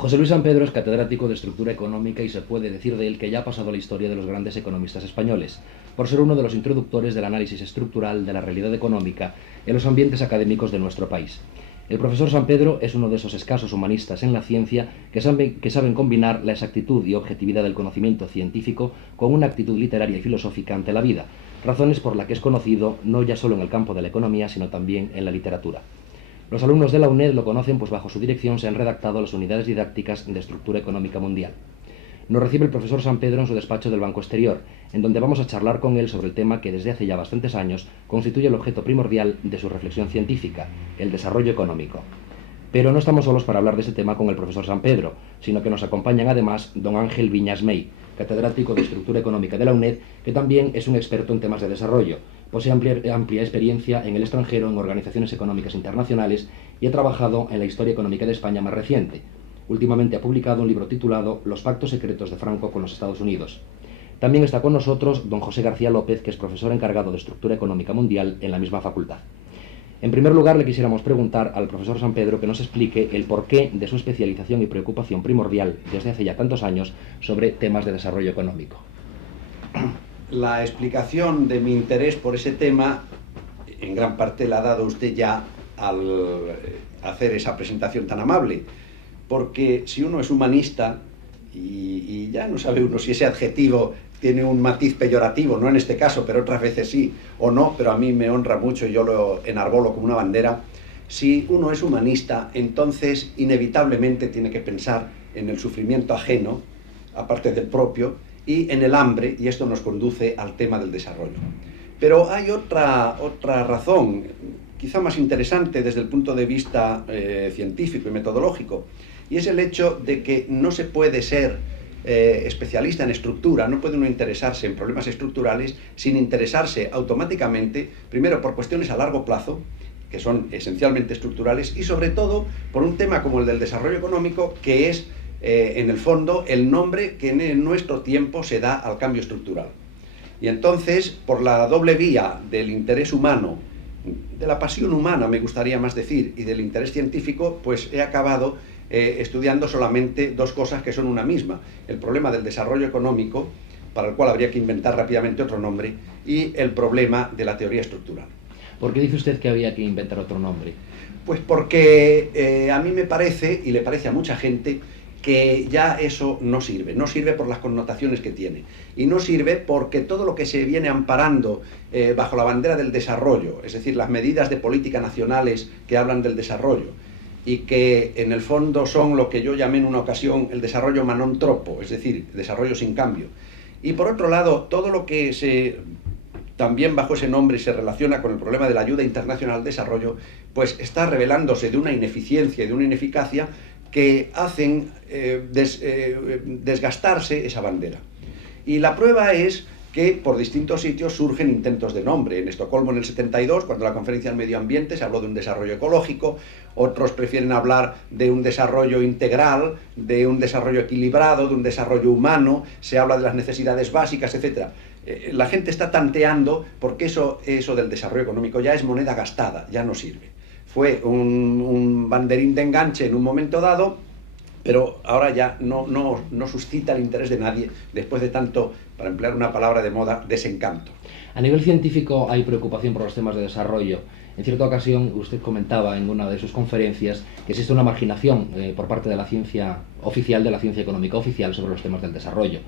José Luis San Pedro es catedrático de Estructura Económica y se puede decir de él que ya ha pasado a la historia de los grandes economistas españoles, por ser uno de los introductores del análisis estructural de la realidad económica en los ambientes académicos de nuestro país. El profesor San Pedro es uno de esos escasos humanistas en la ciencia que saben combinar la exactitud y objetividad del conocimiento científico con una actitud literaria y filosófica ante la vida, razones por las que es conocido no ya solo en el campo de la economía, sino también en la literatura. Los alumnos de la UNED lo conocen, pues bajo su dirección se han redactado las unidades didácticas de Estructura Económica Mundial. Nos recibe el profesor San Pedro en su despacho del Banco Exterior, en donde vamos a charlar con él sobre el tema que desde hace ya bastantes años constituye el objeto primordial de su reflexión científica, el desarrollo económico. Pero no estamos solos para hablar de ese tema con el profesor San Pedro, sino que nos acompañan además don Ángel Viñas Mey, catedrático de Estructura Económica de la UNED, que también es un experto en temas de desarrollo. Posee amplia experiencia en el extranjero, en organizaciones económicas internacionales, y ha trabajado en la historia económica de España más reciente. Últimamente ha publicado un libro titulado Los pactos secretos de Franco con los Estados Unidos. También está con nosotros don José García López, que es profesor encargado de Estructura Económica Mundial en la misma facultad. En primer lugar, le quisiéramos preguntar al profesor San Pedro que nos explique el porqué de su especialización y preocupación primordial desde hace ya tantos años sobre temas de desarrollo económico. La explicación de mi interés por ese tema, en gran parte la ha dado usted ya al hacer esa presentación tan amable, porque si uno es humanista, y ya no sabe uno si ese adjetivo tiene un matiz peyorativo, no en este caso, pero otras veces sí, o no, pero a mí me honra mucho y yo lo enarbolo como una bandera. Si uno es humanista, entonces inevitablemente tiene que pensar en el sufrimiento ajeno, aparte del propio, y en el hambre, y esto nos conduce al tema del desarrollo. Pero hay otra razón, quizá más interesante desde el punto de vista científico y metodológico, y es el hecho de que no se puede ser especialista en estructura, no puede uno interesarse en problemas estructurales sin interesarse automáticamente, primero por cuestiones a largo plazo, que son esencialmente estructurales, y sobre todo por un tema como el del desarrollo económico, que es en el fondo el nombre que en nuestro tiempo se da al cambio estructural. Y entonces, por la doble vía del interés humano, de la pasión humana me gustaría más decir, y del interés científico, pues he acabado estudiando solamente dos cosas que son una misma: el problema del desarrollo económico, para el cual habría que inventar rápidamente otro nombre, y el problema de la teoría estructural. ¿Por qué dice usted que había que inventar otro nombre? Pues porque a mí me parece, y le parece a mucha gente, que ya eso no sirve por las connotaciones que tiene, y no sirve porque todo lo que se viene amparando bajo la bandera del desarrollo, es decir, las medidas de política nacionales que hablan del desarrollo, y que en el fondo son lo que yo llamé en una ocasión el desarrollo manontropo, es decir, desarrollo sin cambio, y por otro lado, todo lo que también bajo ese nombre se relaciona con el problema de la ayuda internacional al desarrollo, pues está revelándose de una ineficiencia y de una ineficacia que hacen desgastarse esa bandera. Y la prueba es que por distintos sitios surgen intentos de nombre. En Estocolmo en el 72, cuando la conferencia del medio ambiente se habló de un desarrollo ecológico, otros prefieren hablar de un desarrollo integral, de un desarrollo equilibrado, de un desarrollo humano, se habla de las necesidades básicas, etc. La gente está tanteando porque eso del desarrollo económico ya es moneda gastada, ya no sirve. Fue un banderín de enganche en un momento dado, pero ahora ya no suscita el interés de nadie después de tanto, para emplear una palabra de moda, desencanto. A nivel científico hay preocupación por los temas de desarrollo. En cierta ocasión usted comentaba en una de sus conferencias que existe una marginación por parte de la ciencia oficial, de la ciencia económica oficial, sobre los temas del desarrollo.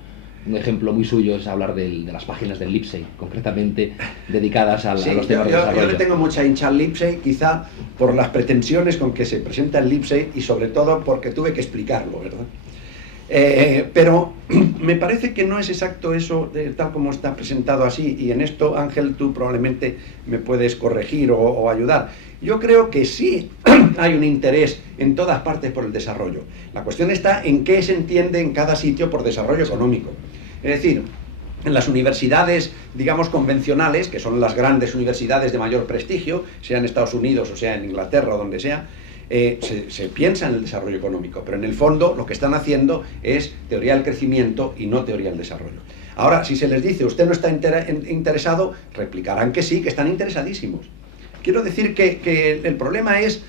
Un ejemplo muy suyo es hablar de las páginas del Lipsey, concretamente dedicadas a los temas de desarrollo. Yo le tengo mucha hincha al Lipsey, quizá por las pretensiones con que se presenta el Lipsey y sobre todo porque tuve que explicarlo, ¿verdad? Pero me parece que no es exacto eso tal como está presentado así, y en esto, Ángel, tú probablemente me puedes corregir o ayudar. Yo creo que sí hay un interés en todas partes por el desarrollo. La cuestión está en qué se entiende en cada sitio por desarrollo económico. Es decir, en las universidades, digamos, convencionales, que son las grandes universidades de mayor prestigio, sea en Estados Unidos o sea en Inglaterra o donde sea, se piensa en el desarrollo económico, pero en el fondo lo que están haciendo es teoría del crecimiento y no teoría del desarrollo. Ahora, si se les dice usted no está interesado, replicarán que sí, que están interesadísimos. Quiero decir que el problema es,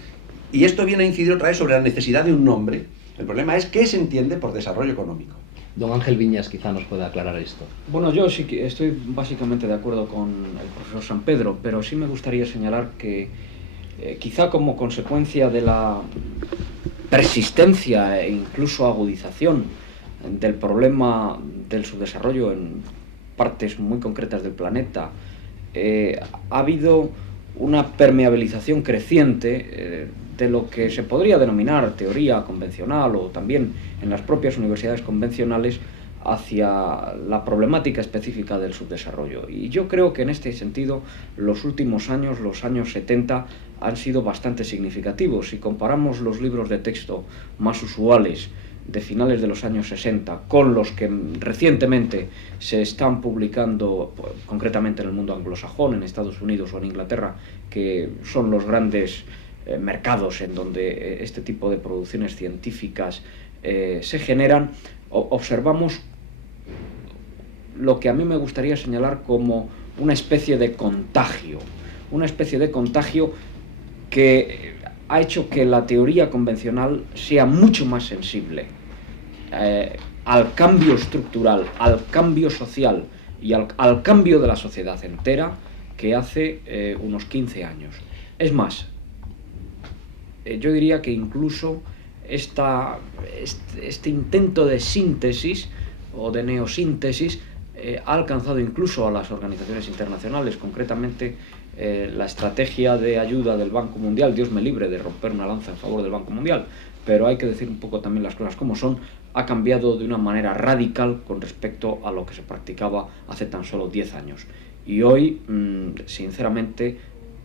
y esto viene a incidir otra vez sobre la necesidad de un nombre, El problema es qué se entiende por desarrollo económico. Don Ángel Viñas quizá nos pueda aclarar esto. Bueno, yo sí que estoy básicamente de acuerdo con el profesor San Pedro, pero sí me gustaría señalar que quizá como consecuencia de la persistencia e incluso agudización del problema del subdesarrollo en partes muy concretas del planeta, ha habido una permeabilización creciente de lo que se podría denominar teoría convencional o también en las propias universidades convencionales hacia la problemática específica del subdesarrollo. Y yo creo que en este sentido los últimos años, los años 70, han sido bastante significativos. Si comparamos los libros de texto más usuales de finales de los años 60 con los que recientemente se están publicando, concretamente en el mundo anglosajón, en Estados Unidos o en Inglaterra, que son los grandes mercados en donde este tipo de producciones científicas se generan, observamos lo que a mí me gustaría señalar como una especie de contagio que ha hecho que la teoría convencional sea mucho más sensible al cambio estructural, al cambio social y al cambio de la sociedad entera que hace unos 15 años. Es más, yo diría que incluso este intento de síntesis o de neosíntesis ha alcanzado incluso a las organizaciones internacionales, concretamente la estrategia de ayuda del Banco Mundial. Dios me libre de romper una lanza en favor del Banco Mundial, pero hay que decir un poco también las cosas como son. Ha cambiado de una manera radical con respecto a lo que se practicaba hace tan solo 10 años. Y hoy, sinceramente,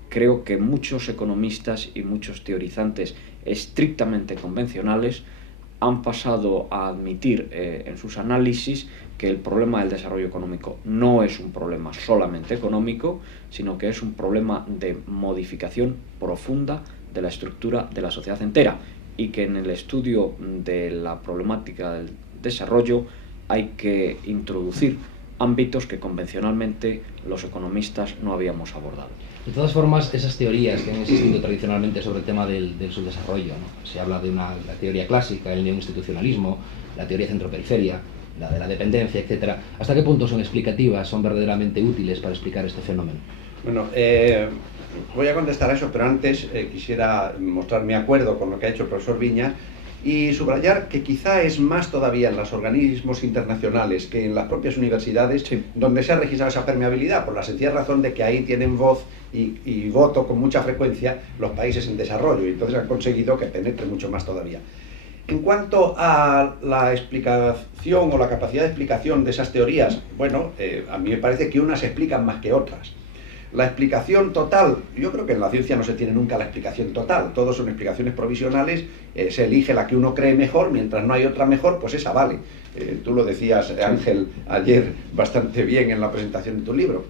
creo que muchos economistas y muchos teorizantes estrictamente convencionales han pasado a admitir en sus análisis que el problema del desarrollo económico no es un problema solamente económico, sino que es un problema de modificación profunda de la estructura de la sociedad entera, y que en el estudio de la problemática del desarrollo hay que introducir ámbitos que convencionalmente los economistas no habíamos abordado. De todas formas, esas teorías que han existido tradicionalmente sobre el tema del subdesarrollo, ¿no? Se habla de la teoría clásica, el neoinstitucionalismo, la teoría centroperiferia, la de la dependencia, etc. ¿Hasta qué punto son explicativas, son verdaderamente útiles para explicar este fenómeno? Bueno, voy a contestar a eso, pero antes quisiera mostrar mi acuerdo con lo que ha hecho el profesor Viñas y subrayar que quizá es más todavía en los organismos internacionales que en las propias universidades, sí, donde se ha registrado esa permeabilidad, por la sencilla razón de que ahí tienen voz y voto con mucha frecuencia los países en desarrollo, y entonces han conseguido que penetre mucho más todavía. En cuanto a la explicación o la capacidad de explicación de esas teorías, bueno, a mí me parece que unas explican más que otras. La explicación total, yo creo que en la ciencia no se tiene nunca la explicación total, todos son explicaciones provisionales, se elige la que uno cree mejor, mientras no hay otra mejor, pues esa vale. Tú lo decías, Ángel, ayer bastante bien en la presentación de tu libro.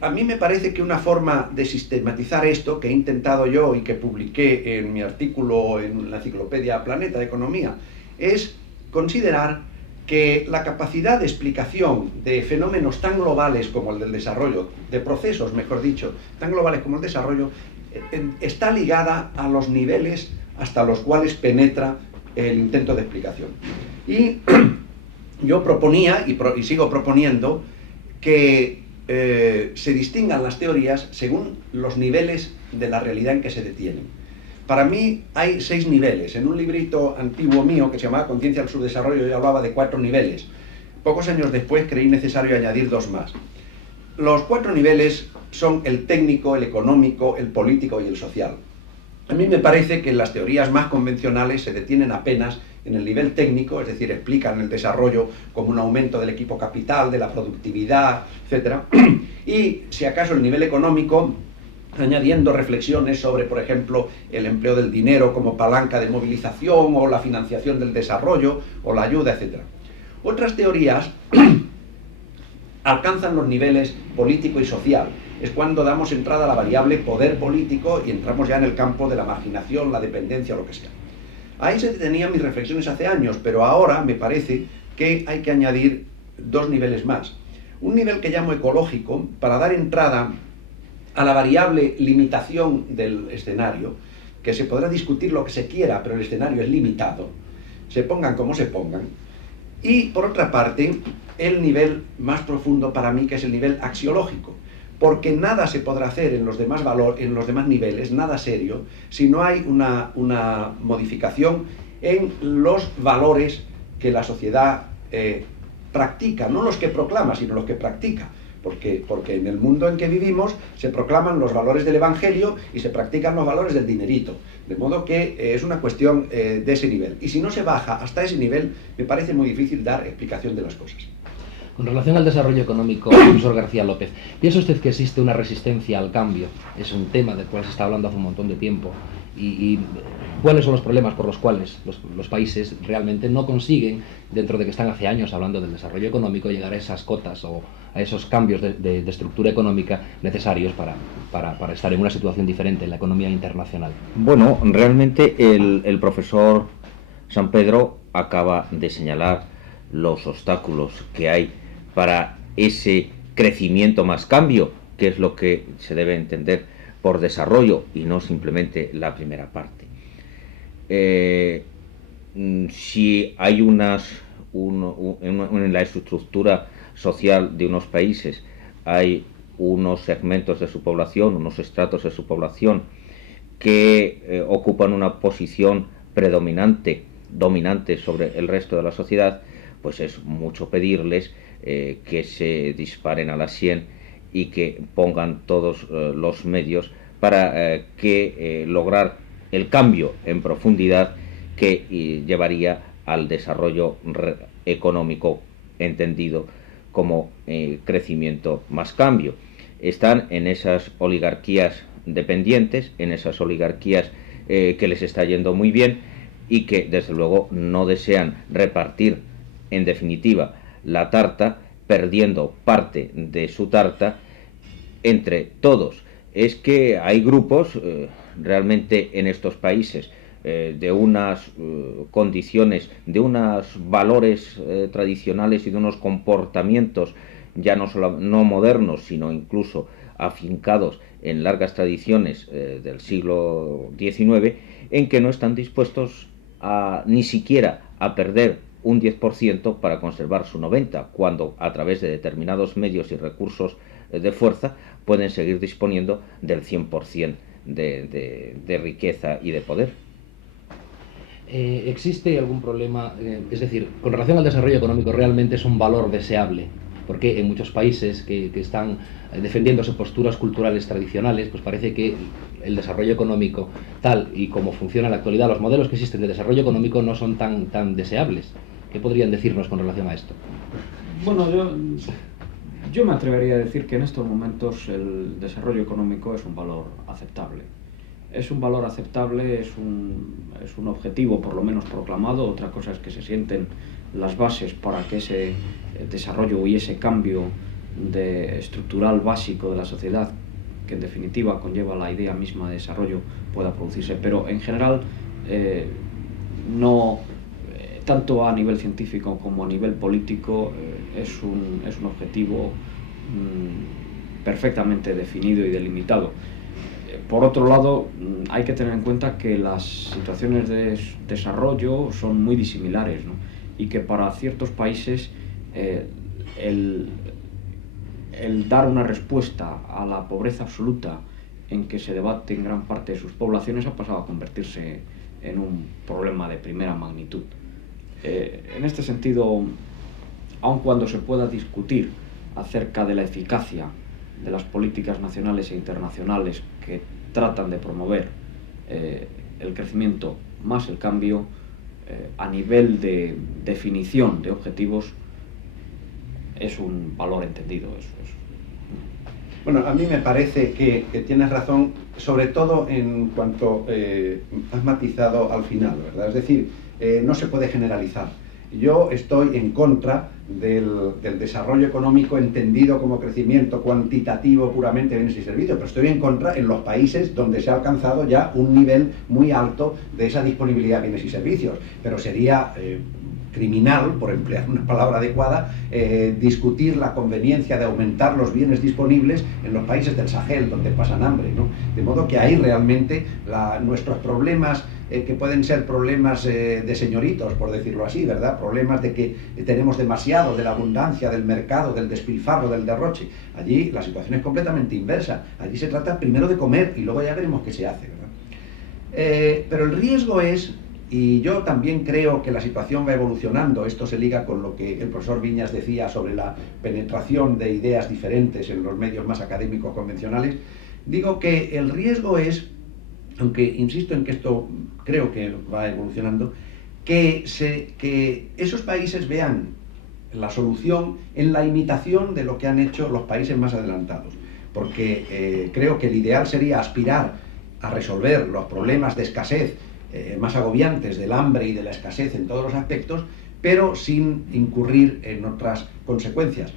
A mí me parece que una forma de sistematizar esto, que he intentado yo y que publiqué en mi artículo en la enciclopedia Planeta de Economía, es considerar que la capacidad de explicación de fenómenos tan globales como el del desarrollo, de procesos, mejor dicho, tan globales como el desarrollo, está ligada a los niveles hasta los cuales penetra el intento de explicación. Y yo proponía, y sigo proponiendo, que se distingan las teorías según los niveles de la realidad en que se detienen. Para mí hay 6 niveles. En un librito antiguo mío que se llamaba Conciencia del Subdesarrollo yo hablaba de 4 niveles. Pocos años después creí necesario añadir 2 más. Los 4 niveles son el técnico, el económico, el político y el social. A mí me parece que las teorías más convencionales se detienen apenas en el nivel técnico, es decir, explican el desarrollo como un aumento del equipo capital, de la productividad, etc. Y si acaso el nivel económico, añadiendo reflexiones sobre, por ejemplo, el empleo del dinero como palanca de movilización o la financiación del desarrollo o la ayuda, etc. Otras teorías alcanzan los niveles político y social. Es cuando damos entrada a la variable poder político y entramos ya en el campo de la marginación, la dependencia o lo que sea. Ahí se detenían mis reflexiones hace años, pero ahora me parece que hay que añadir 2 niveles más. Un nivel que llamo ecológico, para dar entrada a la variable limitación del escenario, que se podrá discutir lo que se quiera, pero el escenario es limitado, se pongan como se pongan. Y por otra parte, el nivel más profundo para mí, que es el nivel axiológico, porque nada se podrá hacer en los demás niveles, nada serio, si no hay una modificación en los valores que la sociedad practica, no los que proclama, sino los que practica. Porque en el mundo en que vivimos se proclaman los valores del Evangelio y se practican los valores del dinerito. De modo que es una cuestión de ese nivel. Y si no se baja hasta ese nivel, me parece muy difícil dar explicación de las cosas. Con relación al desarrollo económico, profesor García López, ¿piensa usted que existe una resistencia al cambio? Es un tema del cual se está hablando hace un montón de tiempo. ¿Y cuáles son los problemas por los cuales los países realmente no consiguen, dentro de que están hace años hablando del desarrollo económico, llegar a esas cotas o a esos cambios de estructura económica necesarios para estar en una situación diferente en la economía internacional? Bueno, realmente el profesor Sampedro acaba de señalar los obstáculos que hay para ese crecimiento más cambio, que es lo que se debe entender por desarrollo y no simplemente la primera parte. Si hay en la estructura social de unos países hay unos segmentos de su población, unos estratos de su población que ocupan una posición predominante, dominante sobre el resto de la sociedad, pues es mucho pedirles que se disparen a la sien y que pongan todos los medios para lograr el cambio en profundidad que llevaría al desarrollo económico entendido como crecimiento más cambio. Están en esas oligarquías dependientes, en esas oligarquías que les está yendo muy bien y que desde luego no desean repartir en definitiva la tarta, perdiendo parte de su tarta entre todos. Es que hay grupos realmente en estos países de unas condiciones, de unos valores tradicionales y de unos comportamientos ya no modernos, sino incluso afincados en largas tradiciones del siglo XIX, en que no están dispuestos ni siquiera a perder un 10% para conservar su 90%, cuando a través de determinados medios y recursos de fuerza pueden seguir disponiendo del 100% de riqueza y de poder. ¿Existe algún problema? Es decir, con relación al desarrollo económico, ¿realmente es un valor deseable? Porque en muchos países que están defendiéndose posturas culturales tradicionales, pues parece que el desarrollo económico, tal y como funciona en la actualidad, los modelos que existen de desarrollo económico no son tan deseables. ¿Qué podrían decirnos con relación a esto? Bueno, yo me atrevería a decir que en estos momentos el desarrollo económico es un valor aceptable. Es un valor aceptable, es un objetivo por lo menos proclamado. Otra cosa es que se sienten las bases para que ese desarrollo y ese cambio estructural básico de la sociedad, que en definitiva conlleva la idea misma de desarrollo, pueda producirse. Pero en general, no, tanto a nivel científico como a nivel político, es un objetivo perfectamente definido y delimitado. Por otro lado, hay que tener en cuenta que las situaciones de desarrollo son muy disimilares, ¿no? Y que para ciertos países el dar una respuesta a la pobreza absoluta en que se debate en gran parte de sus poblaciones ha pasado a convertirse en un problema de primera magnitud. En este sentido, aun cuando se pueda discutir acerca de la eficacia de las políticas nacionales e internacionales que tratan de promover el crecimiento más el cambio, a nivel de definición de objetivos es un valor entendido. Bueno, a mí me parece que tienes razón, sobre todo en cuanto has matizado al final, ¿verdad? Es decir, no se puede generalizar. Yo estoy en contra del desarrollo económico entendido como crecimiento cuantitativo puramente de bienes y servicios, pero estoy en contra en los países donde se ha alcanzado ya un nivel muy alto de esa disponibilidad de bienes y servicios. Pero sería criminal, por emplear una palabra adecuada, discutir la conveniencia de aumentar los bienes disponibles en los países del Sahel, donde pasan hambre, ¿no? De modo que ahí realmente nuestros problemas, que pueden ser problemas de señoritos, por decirlo así, ¿verdad? Problemas de que tenemos demasiado, de la abundancia, del mercado, del despilfarro, del derroche. Allí la situación es completamente inversa. Allí se trata primero de comer y luego ya veremos qué se hace, ¿verdad? Pero el riesgo es, y yo también creo que la situación va evolucionando, esto se liga con lo que el profesor Viñas decía sobre la penetración de ideas diferentes en los medios más académicos convencionales, digo que el riesgo es, aunque insisto en que esto creo que va evolucionando, que esos países vean la solución en la imitación de lo que han hecho los países más adelantados, porque creo que el ideal sería aspirar a resolver los problemas de escasez más agobiantes del hambre y de la escasez en todos los aspectos, pero sin incurrir en otras consecuencias.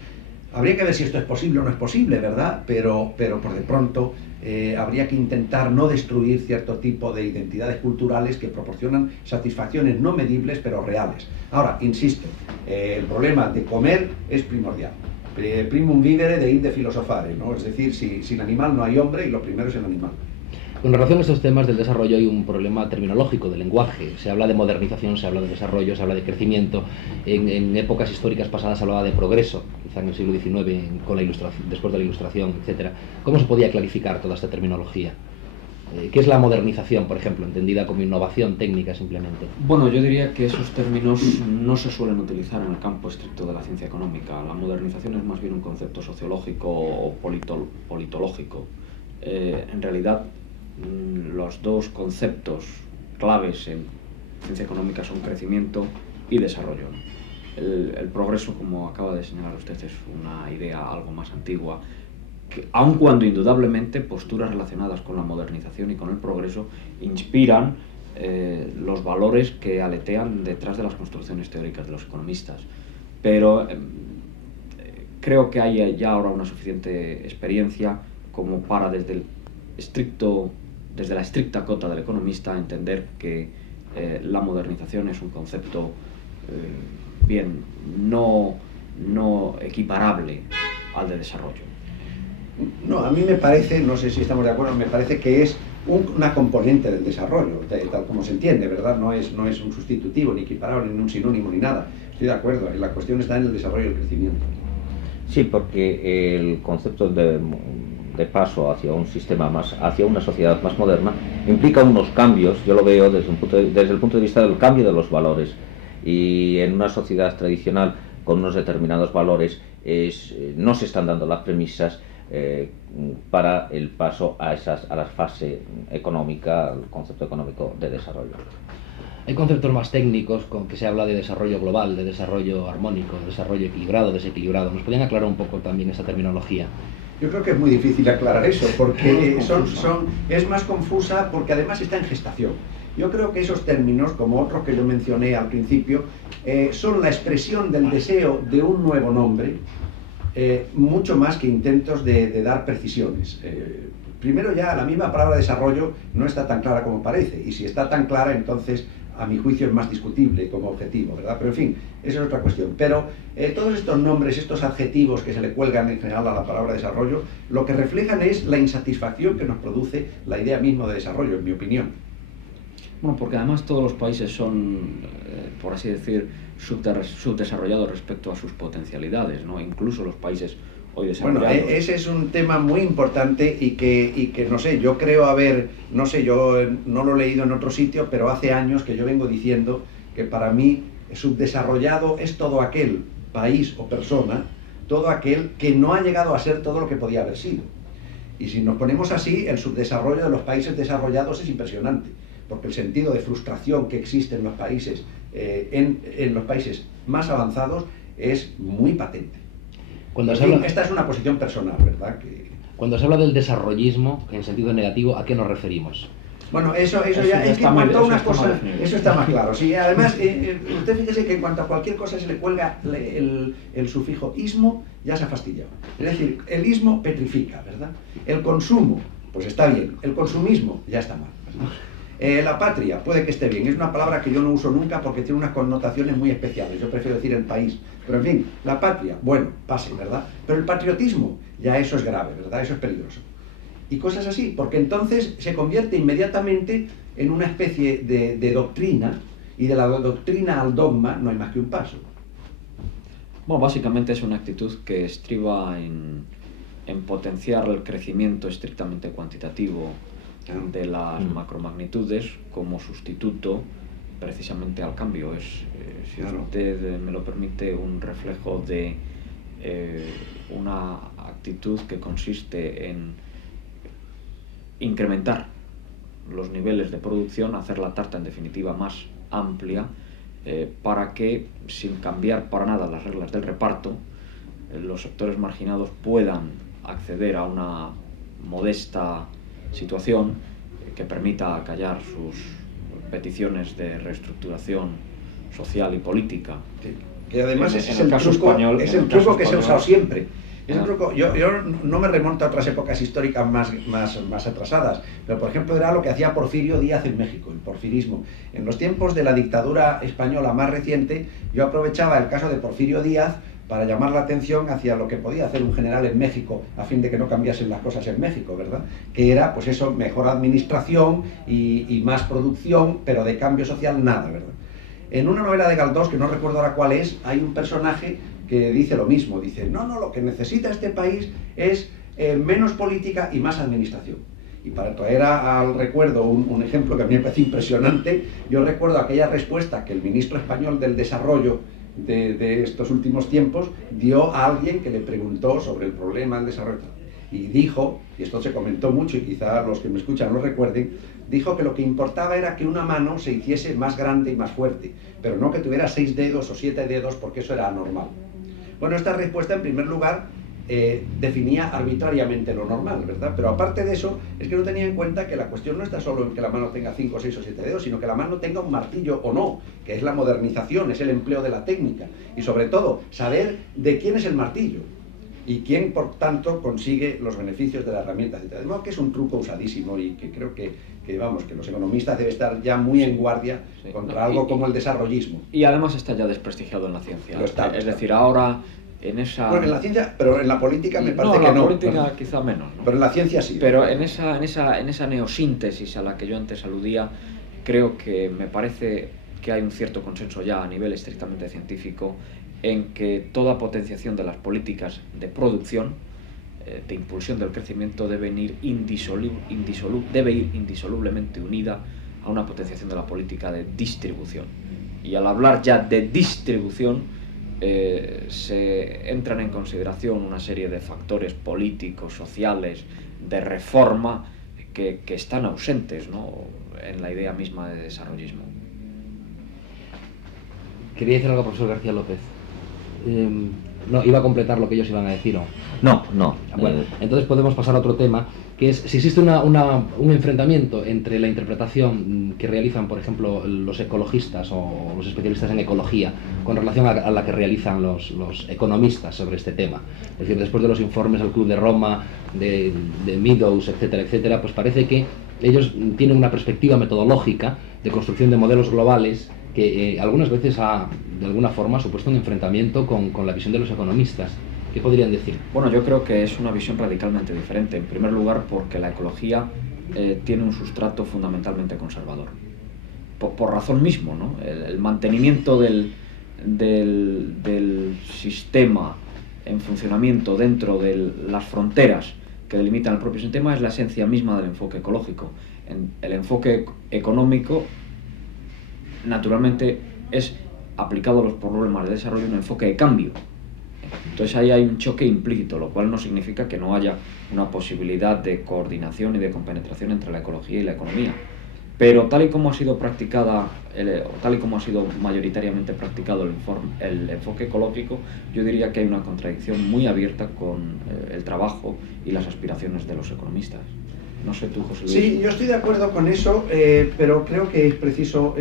Habría que ver si esto es posible o no es posible, ¿verdad? Pero por de pronto habría que intentar no destruir cierto tipo de identidades culturales que proporcionan satisfacciones no medibles, pero reales. Ahora, insisto, el problema de comer es primordial. Primum vivere de inde filosofare, ¿no? Es decir, sin animal no hay hombre y lo primero es el animal. Con relación a estos temas del desarrollo hay un problema terminológico, de lenguaje. Se habla de modernización, se habla de desarrollo, se habla de crecimiento. En épocas históricas pasadas se hablaba de progreso, quizá en el siglo XIX, con la ilustración, después de la Ilustración, etc. ¿Cómo se podía clarificar toda esta terminología? ¿Qué es la modernización, por ejemplo, entendida como innovación técnica simplemente? Bueno, yo diría que esos términos no se suelen utilizar en el campo estricto de la ciencia económica. La modernización es más bien un concepto sociológico o politológico. En realidad, los dos conceptos claves en ciencia económica son crecimiento y desarrollo. El progreso, como acaba de señalar usted, es una idea algo más antigua, que, aun cuando indudablemente posturas relacionadas con la modernización y con el progreso inspiran los valores que aletean detrás de las construcciones teóricas de los economistas. Pero creo que hay ya ahora una suficiente experiencia como para desde la estricta cota del economista entender que la modernización es un concepto bien no equiparable al de desarrollo. No, a mí me parece, no sé si estamos de acuerdo, me parece que es una componente del desarrollo, tal como se entiende, ¿verdad? No es un sustitutivo, ni equiparable, ni un sinónimo, ni nada. Estoy de acuerdo, la cuestión está en el desarrollo y el crecimiento. Sí, porque el concepto de paso hacia un sistema hacia una sociedad más moderna implica unos cambios. Yo lo veo desde el punto de vista del cambio de los valores, y en una sociedad tradicional con unos determinados valores no se están dando las premisas para el paso a la fase económica, al concepto económico de desarrollo. Hay conceptos más técnicos con que se habla de desarrollo global, de desarrollo armónico, de desarrollo equilibrado, desequilibrado. ¿Nos podrían aclarar un poco también esta terminología? Yo creo que es muy difícil aclarar eso, porque es más confusa, porque además está en gestación. Yo creo que esos términos, como otros que yo mencioné al principio, son la expresión del deseo de un nuevo nombre, mucho más que intentos de dar precisiones. Primero, ya la misma palabra desarrollo no está tan clara como parece, y si está tan clara, entonces a mi juicio es más discutible como objetivo, ¿verdad? Pero en fin, esa es otra cuestión. Pero todos estos nombres, estos adjetivos que se le cuelgan en general a la palabra desarrollo, lo que reflejan es la insatisfacción que nos produce la idea misma de desarrollo, en mi opinión. Bueno, porque además todos los países son, por así decir, subdesarrollados respecto a sus potencialidades, ¿no? Incluso los países hoy desarrollados. Bueno, ese es un tema muy importante y que no sé, yo creo yo no lo he leído en otro sitio, pero hace años que yo vengo diciendo que para mí subdesarrollado es todo aquel país o persona, todo aquel que no ha llegado a ser todo lo que podía haber sido. Y si nos ponemos así, el subdesarrollo de los países desarrollados es impresionante, porque el sentido de frustración que existe en los países, en los países más avanzados, es muy patente. Esta es una posición personal, ¿verdad? Cuando se habla del desarrollismo, en sentido negativo, ¿a qué nos referimos? Bueno, eso ya es que en cuanto a una cosa, eso está más claro. Sí, además, usted fíjese que en cuanto a cualquier cosa se le cuelga el sufijo ismo, ya se ha fastidiado. Es decir, el ismo petrifica, ¿verdad? El consumo, pues está bien. El consumismo ya está mal, ¿verdad? La patria, puede que esté bien, es una palabra que yo no uso nunca porque tiene unas connotaciones muy especiales, yo prefiero decir el país, pero en fin, la patria, bueno, pase, ¿verdad? Pero el patriotismo, ya eso es grave, ¿verdad? Eso es peligroso. Y cosas así, porque entonces se convierte inmediatamente en una especie de doctrina, y de la doctrina al dogma no hay más que un paso. Bueno, básicamente es una actitud que estriba en potenciar el crecimiento estrictamente cuantitativo de las macromagnitudes como sustituto precisamente al cambio. Es, si usted me lo permite, un reflejo de una actitud que consiste en incrementar los niveles de producción, hacer la tarta en definitiva más amplia, para que, sin cambiar para nada las reglas del reparto, los sectores marginados puedan acceder a una modesta situación que permita acallar sus peticiones de reestructuración social y política. Sí. Que además en es el el caso truco, español, es el truco que se ha usado siempre. Yo no me remonto a otras épocas históricas más atrasadas, pero por ejemplo era lo que hacía Porfirio Díaz en México, el porfirismo. En los tiempos de la dictadura española más reciente, yo aprovechaba el caso de Porfirio Díaz para llamar la atención hacia lo que podía hacer un general en México a fin de que no cambiasen las cosas en México, ¿verdad? Que era, pues eso, mejor administración y más producción, pero de cambio social nada, ¿verdad? En una novela de Galdós, que no recuerdo ahora cuál es, hay un personaje que dice lo mismo, dice, no, lo que necesita este país es menos política y más administración. Y para traer al recuerdo un ejemplo que a mí me parece impresionante, yo recuerdo aquella respuesta que el ministro español del Desarrollo de estos últimos tiempos dio a alguien que le preguntó sobre el problema del desarrollo. Y dijo, y esto se comentó mucho y quizá los que me escuchan lo recuerden, dijo que lo que importaba era que una mano se hiciese más grande y más fuerte, pero no que tuviera 6 dedos o 7 dedos, porque eso era anormal. Bueno, esta respuesta en primer lugar definía arbitrariamente lo normal, ¿verdad? Pero aparte de eso, es que no tenía en cuenta que la cuestión no está solo en que la mano tenga 5, 6 o 7 dedos, sino que la mano tenga un martillo o no, que es la modernización, es el empleo de la técnica. Y sobre todo, saber de quién es el martillo y quién, por tanto, consigue los beneficios de la herramienta, etc. De modo que es un truco usadísimo y que creo que los economistas deben estar ya muy en guardia contra algo como el desarrollismo. Y además está ya desprestigiado en la ciencia. Es decir, ahora en esa... Bueno, en la ciencia, pero en la política me parece que no. En la política quizá menos, ¿no? Pero en la ciencia sí. Pero en esa neosíntesis a la que yo antes aludía, creo que me parece que hay un cierto consenso ya a nivel estrictamente científico en que toda potenciación de las políticas de producción, de impulsión del crecimiento, debe ir indisolublemente unida a una potenciación de la política de distribución. Y al hablar ya de distribución, se entran en consideración una serie de factores políticos, sociales, de reforma, que están ausentes, ¿no?, en la idea misma de desarrollismo. Quería decir algo, profesor García López. No, iba a completar lo que ellos iban a decir, ¿o? No. Bueno, entonces podemos pasar a otro tema, que es si existe un enfrentamiento entre la interpretación que realizan, por ejemplo, los ecologistas o los especialistas en ecología con relación a la que realizan los economistas sobre este tema. Es decir, después de los informes del Club de Roma, de Meadows, etcétera, etcétera, pues parece que ellos tienen una perspectiva metodológica de construcción de modelos globales que algunas veces ha, de alguna forma, supuesto un enfrentamiento con la visión de los economistas. ¿Qué podrían decir? Bueno, yo creo que es una visión radicalmente diferente. En primer lugar, porque la ecología tiene un sustrato fundamentalmente conservador. Por razón mismo, ¿no? El mantenimiento del sistema en funcionamiento dentro de las fronteras que delimitan el propio sistema es la esencia misma del enfoque ecológico. El enfoque económico, naturalmente, es, aplicado a los problemas de desarrollo, un enfoque de cambio. Entonces ahí hay un choque implícito, lo cual no significa que no haya una posibilidad de coordinación y de compenetración entre la ecología y la economía. Pero tal y como ha sido practicada, tal y como ha sido mayoritariamente practicado el enfoque ecológico, yo diría que hay una contradicción muy abierta con el trabajo y las aspiraciones de los economistas. No sé tú, José Luis. Sí, yo estoy de acuerdo con eso, pero creo que es preciso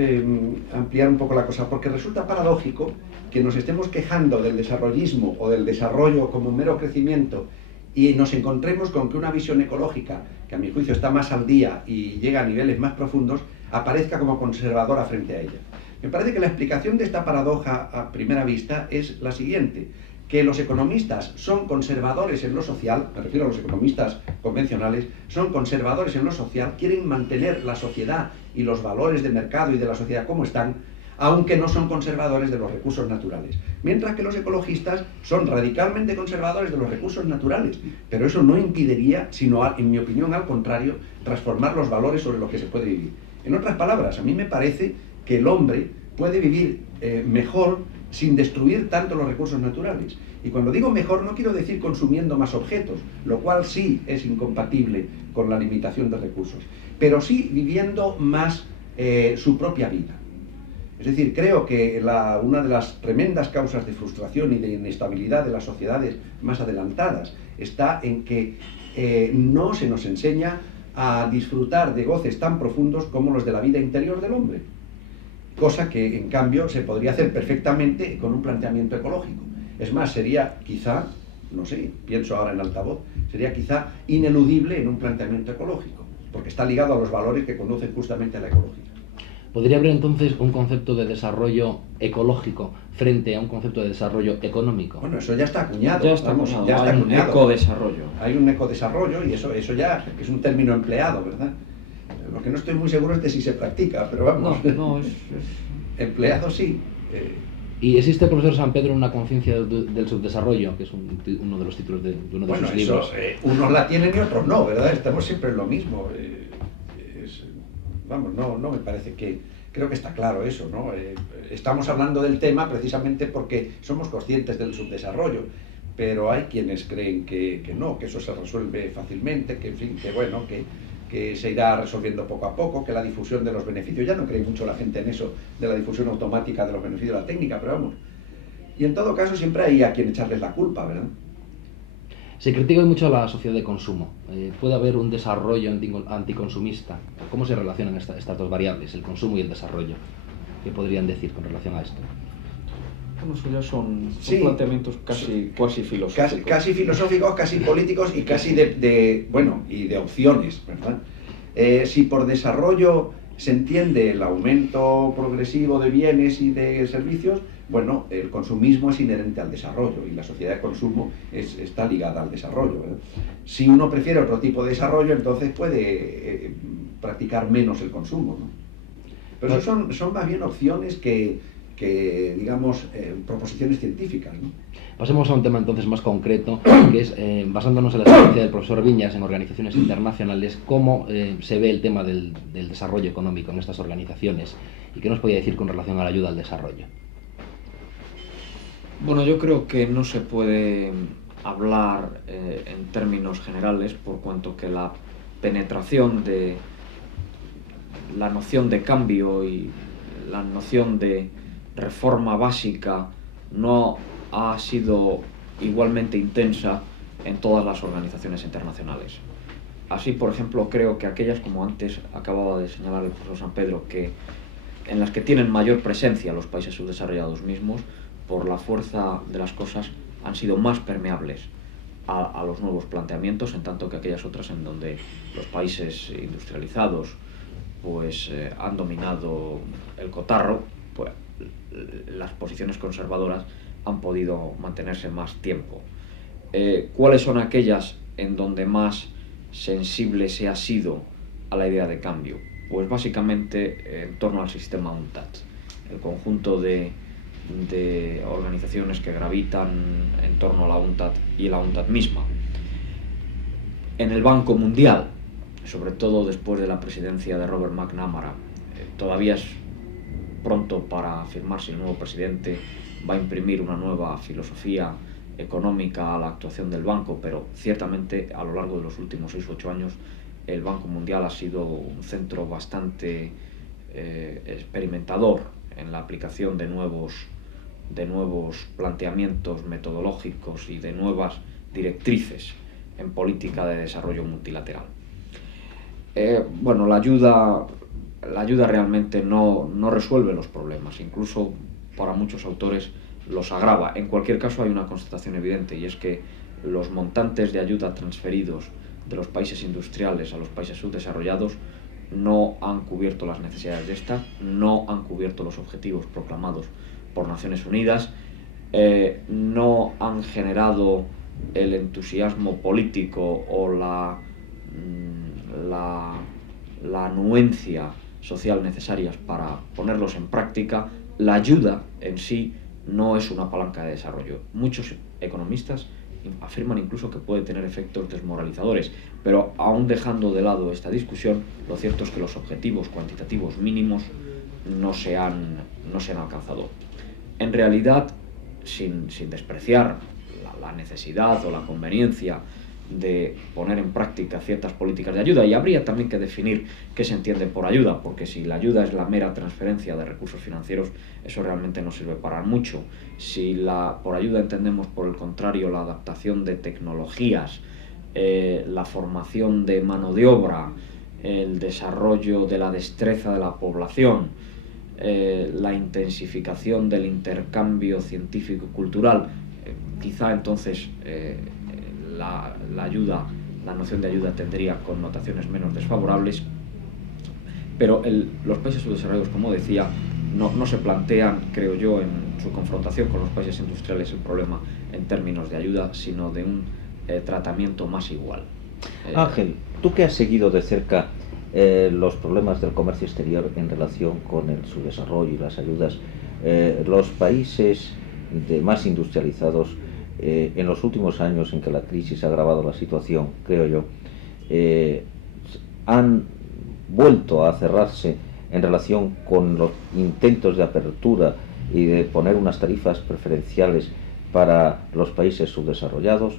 ampliar un poco la cosa, porque resulta paradójico que nos estemos quejando del desarrollismo o del desarrollo como un mero crecimiento y nos encontremos con que una visión ecológica, que a mi juicio está más al día y llega a niveles más profundos, aparezca como conservadora frente a ella. Me parece que la explicación de esta paradoja a primera vista es la siguiente, que los economistas son conservadores en lo social, me refiero a los economistas convencionales, son conservadores en lo social, quieren mantener la sociedad y los valores de mercado y de la sociedad como están, aunque no son conservadores de los recursos naturales. Mientras que los ecologistas son radicalmente conservadores de los recursos naturales, pero eso no impediría, sino, en mi opinión, al contrario, transformar los valores sobre los que se puede vivir. En otras palabras, a mí me parece que el hombre puede vivir mejor sin destruir tanto los recursos naturales. Y cuando digo mejor no quiero decir consumiendo más objetos, lo cual sí es incompatible con la limitación de recursos, pero sí viviendo más su propia vida. Es decir, creo que una de las tremendas causas de frustración y de inestabilidad de las sociedades más adelantadas está en que no se nos enseña a disfrutar de goces tan profundos como los de la vida interior del hombre. Cosa que, en cambio, se podría hacer perfectamente con un planteamiento ecológico. Es más, sería quizá, no sé, pienso ahora en altavoz, sería quizá ineludible en un planteamiento ecológico, porque está ligado a los valores que conducen justamente a la ecología. ¿Podría haber entonces un concepto de desarrollo ecológico frente a un concepto de desarrollo económico? Bueno, eso ya está acuñado. Ya está acuñado. Un ecodesarrollo. Hay un ecodesarrollo y eso ya es un término empleado, ¿verdad? Lo que no estoy muy seguro es de si se practica, pero vamos. No, empleado sí. ¿Y existe, profesor San Pedro, una conciencia del subdesarrollo, que es uno de los títulos de uno de sus libros? Unos la tienen y otros no, ¿verdad? Estamos siempre en lo mismo. No me parece que... Creo que está claro eso, ¿no? Estamos hablando del tema precisamente porque somos conscientes del subdesarrollo, pero hay quienes creen que no, que eso se resuelve fácilmente, que en fin, que se irá resolviendo poco a poco, que la difusión de los beneficios, ya no cree mucho la gente en eso, de la difusión automática de los beneficios de la técnica, pero vamos. Y en todo caso siempre hay a quien echarles la culpa, ¿verdad? Se critica mucho a la sociedad de consumo. ¿Puede haber un desarrollo anticonsumista? ¿Cómo se relacionan estas dos variables, el consumo y el desarrollo? ¿Qué podrían decir con relación a esto? Bueno, eso ya son planteamientos casi filosóficos. Casi filosóficos, casi políticos y casi de opciones, ¿verdad? Si por desarrollo se entiende el aumento progresivo de bienes y de servicios, bueno, el consumismo es inherente al desarrollo y la sociedad de consumo está ligada al desarrollo, ¿verdad? Si uno prefiere otro tipo de desarrollo, entonces puede practicar menos el consumo, ¿no? Pero eso son más bien opciones que digamos, proposiciones científicas, ¿no? Pasemos a un tema entonces más concreto, que es, basándonos en la experiencia del profesor Viñas en organizaciones internacionales, cómo se ve el tema del desarrollo económico en estas organizaciones y qué nos podía decir con relación a la ayuda al desarrollo. Bueno, yo creo que no se puede hablar en términos generales, por cuanto que la penetración de la noción de cambio y la noción de reforma básica no ha sido igualmente intensa en todas las organizaciones internacionales. Así, por ejemplo, creo que aquellas, como antes acababa de señalar el profesor San Pedro, en las que tienen mayor presencia los países subdesarrollados mismos, por la fuerza de las cosas, han sido más permeables a los nuevos planteamientos, en tanto que aquellas otras en donde los países industrializados pues han dominado el cotarro, pues las posiciones conservadoras han podido mantenerse más tiempo. ¿Cuáles son aquellas en donde más sensible se ha sido a la idea de cambio? Pues básicamente en torno al sistema UNCTAD, el conjunto de organizaciones que gravitan en torno a la UNCTAD y la UNCTAD misma. En el Banco Mundial, sobre todo después de la presidencia de Robert McNamara, todavía es pronto para afirmar si el nuevo presidente va a imprimir una nueva filosofía económica a la actuación del banco, pero ciertamente a lo largo de los últimos 6 u 8 años el Banco Mundial ha sido un centro bastante experimentador en la aplicación de nuevos planteamientos metodológicos y de nuevas directrices en política de desarrollo multilateral. Bueno, la ayuda realmente no resuelve los problemas, incluso para muchos autores los agrava. En cualquier caso hay una constatación evidente, y es que los montantes de ayuda transferidos de los países industriales a los países subdesarrollados no han cubierto las necesidades de esta, no han cubierto los objetivos proclamados por Naciones Unidas, no han generado el entusiasmo político o la anuencia social necesarias para ponerlos en práctica. La ayuda en sí no es una palanca de desarrollo. Muchos economistas afirman incluso que puede tener efectos desmoralizadores, pero aún dejando de lado esta discusión, lo cierto es que los objetivos cuantitativos mínimos no se han alcanzado. En realidad, sin despreciar la necesidad o la conveniencia de poner en práctica ciertas políticas de ayuda, y habría también que definir qué se entiende por ayuda, porque si la ayuda es la mera transferencia de recursos financieros, eso realmente no sirve para mucho. Si por ayuda entendemos, por el contrario, la adaptación de tecnologías, la formación de mano de obra, el desarrollo de la destreza de la población, la intensificación del intercambio científico-cultural, quizá entonces la noción de ayuda tendría connotaciones menos desfavorables, pero los países subdesarrollados, como decía, no se plantean, creo yo, en su confrontación con los países industriales el problema en términos de ayuda, sino de un tratamiento más igual. Ángel, tú que has seguido de cerca los problemas del comercio exterior en relación con el subdesarrollo y las ayudas, los países más industrializados, en los últimos años en que la crisis ha agravado la situación, creo yo, han vuelto a cerrarse en relación con los intentos de apertura y de poner unas tarifas preferenciales para los países subdesarrollados,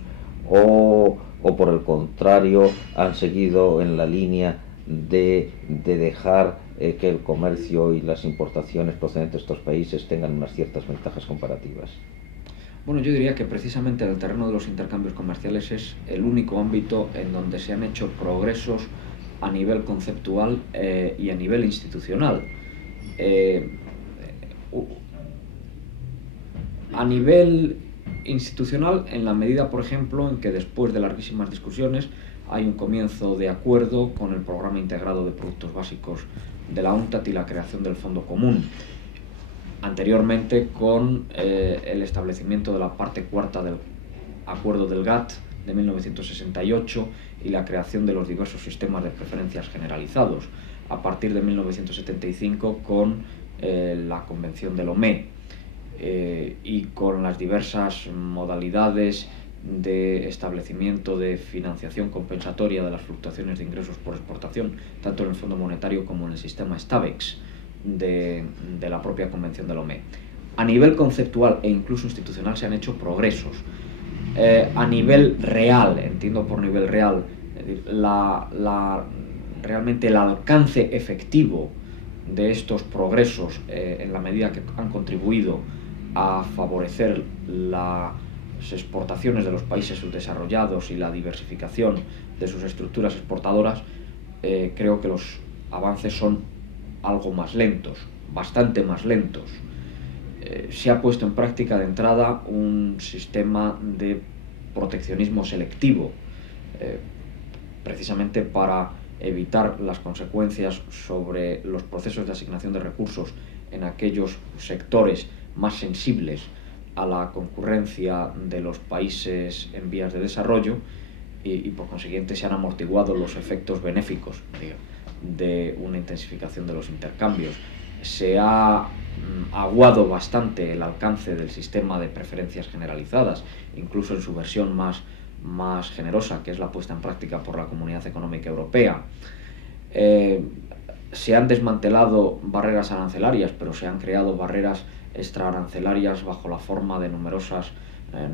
o por el contrario han seguido en la línea de dejar que el comercio y las importaciones procedentes de estos países tengan unas ciertas ventajas comparativas. Bueno, yo diría que precisamente el terreno de los intercambios comerciales es el único ámbito en donde se han hecho progresos a nivel conceptual y a nivel institucional. A nivel institucional, en la medida, por ejemplo, en que después de larguísimas discusiones hay un comienzo de acuerdo con el Programa Integrado de Productos Básicos de la UNCTAD y la creación del Fondo Común. Anteriormente, con el establecimiento de la parte cuarta del Acuerdo del GATT de 1968 y la creación de los diversos sistemas de preferencias generalizados. A partir de 1975 con la Convención de Lomé y con las diversas modalidades de establecimiento de financiación compensatoria de las fluctuaciones de ingresos por exportación, tanto en el Fondo Monetario como en el sistema STABEX de la propia Convención de Lomé. A nivel conceptual e incluso institucional se han hecho progresos. A nivel real, entiendo por nivel real, realmente el alcance efectivo de estos progresos, en la medida que han contribuido a favorecer las exportaciones de los países subdesarrollados y la diversificación de sus estructuras exportadoras, creo que los avances son algo más lentos, bastante más lentos. Se ha puesto en práctica de entrada un sistema de proteccionismo selectivo, precisamente para evitar las consecuencias sobre los procesos de asignación de recursos en aquellos sectores más sensibles a la concurrencia de los países en vías de desarrollo y por consiguiente se han amortiguado los efectos benéficos de una intensificación de los intercambios. Se ha aguado bastante el alcance del sistema de preferencias generalizadas, incluso en su versión más generosa, que es la puesta en práctica por la Comunidad Económica Europea. Se han desmantelado barreras arancelarias, pero se han creado barreras extraarancelaриas bajo la forma de numerosas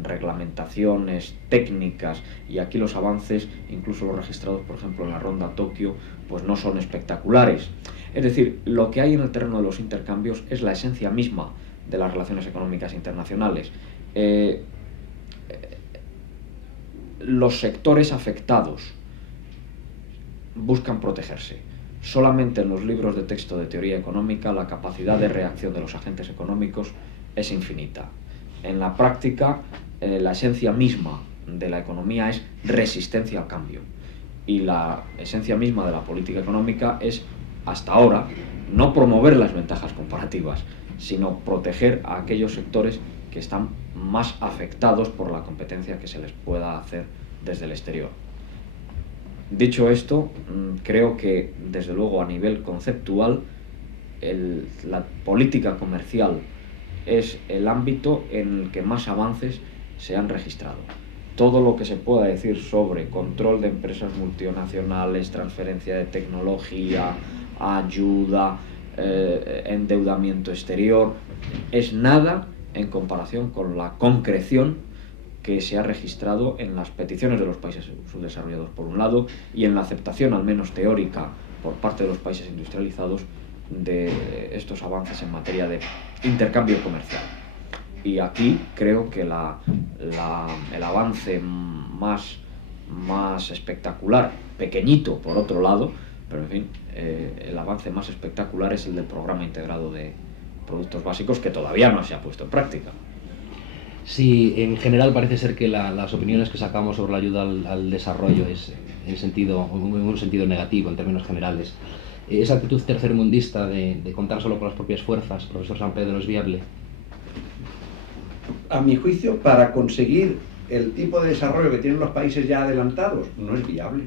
reglamentaciones técnicas, y aquí los avances, incluso los registrados por ejemplo en la ronda Tokio, pues no son espectaculares. Es decir, lo que hay en el terreno de los intercambios es la esencia misma de las relaciones económicas internacionales. Los sectores afectados buscan protegerse. Solamente en los libros de texto de teoría económica la capacidad de reacción de los agentes económicos es infinita. En la práctica, la esencia misma de la economía es resistencia al cambio. Y la esencia misma de la política económica es, hasta ahora, no promover las ventajas comparativas, sino proteger a aquellos sectores que están más afectados por la competencia que se les pueda hacer desde el exterior. Dicho esto, creo que, desde luego, a nivel conceptual, la política comercial es el ámbito en el que más avances se han registrado. Todo lo que se pueda decir sobre control de empresas multinacionales, transferencia de tecnología, ayuda, endeudamiento exterior, es nada en comparación con la concreción que se ha registrado en las peticiones de los países subdesarrollados, por un lado, y en la aceptación, al menos teórica, por parte de los países industrializados, de estos avances en materia de intercambio comercial. Y aquí creo que el avance más espectacular, pequeñito por otro lado, pero en fin, el avance más espectacular es el del Programa Integrado de Productos Básicos, que todavía no se ha puesto en práctica. Sí, en general parece ser que las opiniones que sacamos sobre la ayuda al desarrollo es en un sentido negativo en términos generales. ¿Esa actitud tercermundista de contar solo con las propias fuerzas, profesor San Pedro, es viable? A mi juicio, para conseguir el tipo de desarrollo que tienen los países ya adelantados, no es viable.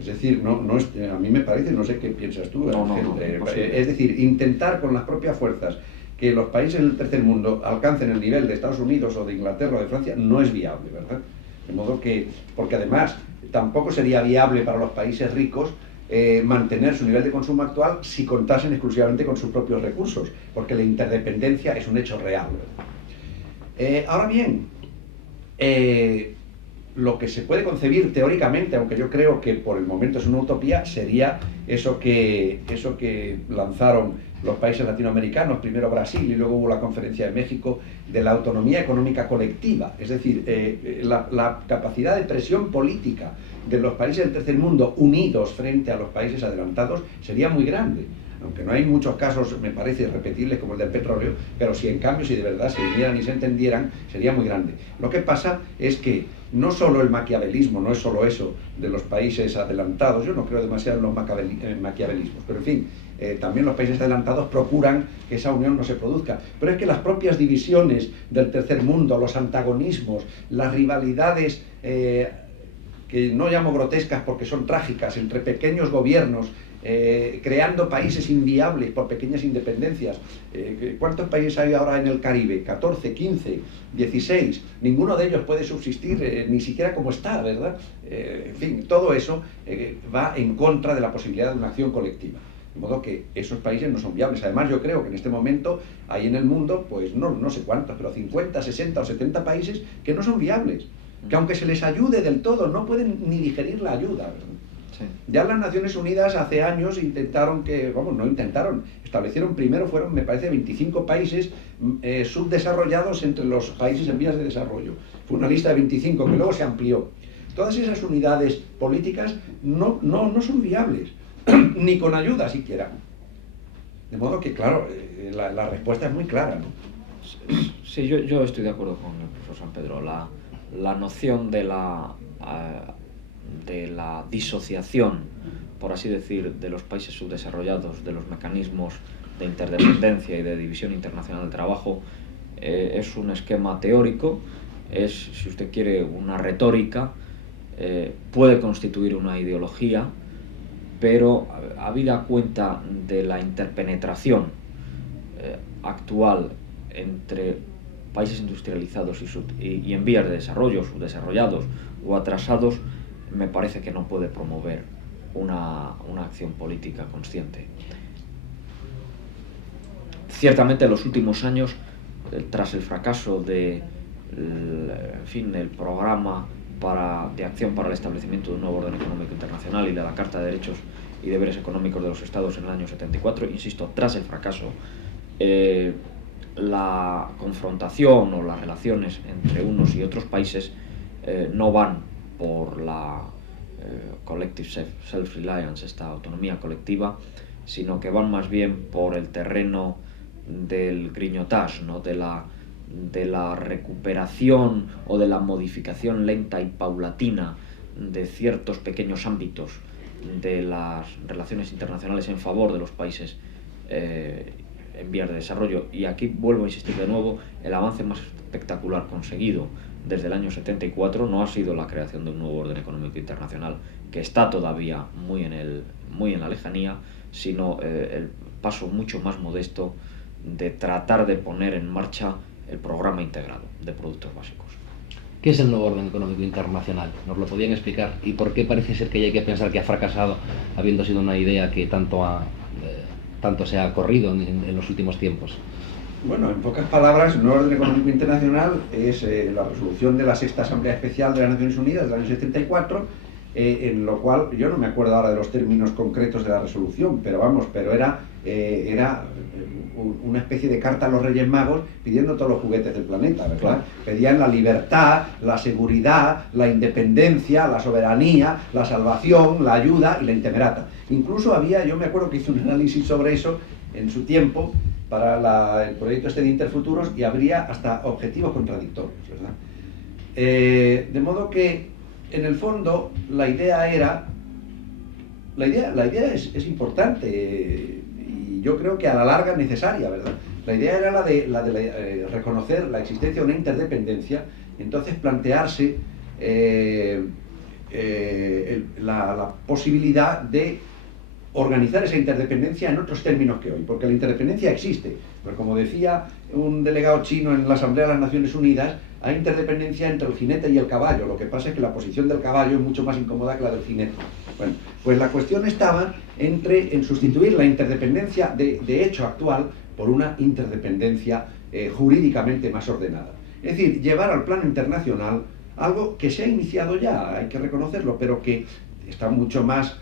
Es decir, a mí me parece, no sé qué piensas tú, es decir, intentar con las propias fuerzas que los países del tercer mundo alcancen el nivel de Estados Unidos o de Inglaterra o de Francia no es viable, ¿verdad? De modo que, porque además tampoco sería viable para los países ricos mantener su nivel de consumo actual si contasen exclusivamente con sus propios recursos, porque la interdependencia es un hecho real, ¿verdad? Ahora bien, lo que se puede concebir teóricamente, aunque yo creo que por el momento es una utopía, sería eso que lanzaron los países latinoamericanos, primero Brasil y luego hubo la Conferencia de México, de la autonomía económica colectiva. Es decir, la capacidad de presión política de los países del tercer mundo unidos frente a los países adelantados sería muy grande. Aunque no hay muchos casos, me parece, repetibles como el del petróleo, pero si en cambio, si de verdad se unieran y se entendieran, sería muy grande. Lo que pasa es que no solo el maquiavelismo, no es solo eso de los países adelantados, yo no creo demasiado en los maquiavelismos, pero en fin, también los países adelantados procuran que esa unión no se produzca. Pero es que las propias divisiones del tercer mundo, los antagonismos, las rivalidades, que no llamo grotescas porque son trágicas, entre pequeños gobiernos, creando países inviables por pequeñas independencias. ¿Cuántos países hay ahora en el Caribe? 14, 15, 16. Ninguno de ellos puede subsistir ni siquiera como está, ¿verdad? En fin, todo eso va en contra de la posibilidad de una acción colectiva. De modo que esos países no son viables. Además, yo creo que en este momento hay en el mundo, pues no sé cuántos, pero 50, 60 o 70 países que no son viables. Que aunque se les ayude del todo, no pueden ni digerir la ayuda, ¿verdad? Sí. Ya las Naciones Unidas hace años establecieron primero, fueron, me parece, 25 países subdesarrollados entre los países en vías de desarrollo. Fue una lista de 25 que luego se amplió. Todas esas unidades políticas no son viables, ni con ayuda siquiera. De modo que, claro, la respuesta es muy clara, ¿no? Sí, yo estoy de acuerdo con el profesor San Pedro. La noción de la disociación, por así decir, de los países subdesarrollados, de los mecanismos de interdependencia y de división internacional del trabajo, es un esquema teórico, es, si usted quiere, una retórica, puede constituir una ideología, pero habida cuenta de la interpenetración actual entre países industrializados y en vías de desarrollo, subdesarrollados o atrasados, me parece que no puede promover una acción política consciente. Ciertamente en los últimos años, tras el fracaso del programa de acción para el establecimiento de un nuevo orden económico internacional y de la Carta de Derechos y Deberes Económicos de los Estados en el año 74, insisto, tras el fracaso, la confrontación o las relaciones entre unos y otros países no van por la collective self-reliance, esta autonomía colectiva, sino que van más bien por el terreno del grignotage, ¿no? de de la recuperación o de la modificación lenta y paulatina de ciertos pequeños ámbitos de las relaciones internacionales en favor de los países en vías de desarrollo. Y aquí vuelvo a insistir de nuevo, el avance más espectacular conseguido desde el año 74 no ha sido la creación de un nuevo orden económico internacional, que está todavía muy en la lejanía, sino el paso mucho más modesto de tratar de poner en marcha el programa integrado de productos básicos. ¿Qué es el nuevo orden económico internacional? ¿Nos lo podían explicar? ¿Y por qué parece ser que ya hay que pensar que ha fracasado, habiendo sido una idea que tanto se ha corrido en los últimos tiempos? Bueno, en pocas palabras, el nuevo orden económico internacional es la resolución de la Sexta Asamblea Especial de las Naciones Unidas del año 74, en lo cual, yo no me acuerdo ahora de los términos concretos de la resolución, pero era una especie de carta a los Reyes Magos pidiendo todos los juguetes del planeta, ¿verdad? Claro. Pedían la libertad, la seguridad, la independencia, la soberanía, la salvación, la ayuda y la intemerata. Incluso yo me acuerdo que hice un análisis sobre eso en su tiempo para el proyecto de Interfuturos, y habría hasta objetivos contradictorios, ¿verdad? De modo que, en el fondo, la idea es importante, y yo creo que a la larga la ¿verdad? La idea era la de reconocer la existencia de una interdependencia, y entonces plantearse la posibilidad de organizar esa interdependencia en otros términos que hoy, porque la interdependencia existe, pero como decía un delegado chino en la Asamblea de las Naciones Unidas, hay interdependencia entre el jinete y el caballo. Lo que pasa es que la posición del caballo es mucho más incómoda que la del jinete. Bueno, pues la cuestión estaba en sustituir la interdependencia de hecho actual por una interdependencia jurídicamente más ordenada. Es decir, llevar al plano internacional algo que se ha iniciado ya, hay que reconocerlo, pero que está mucho más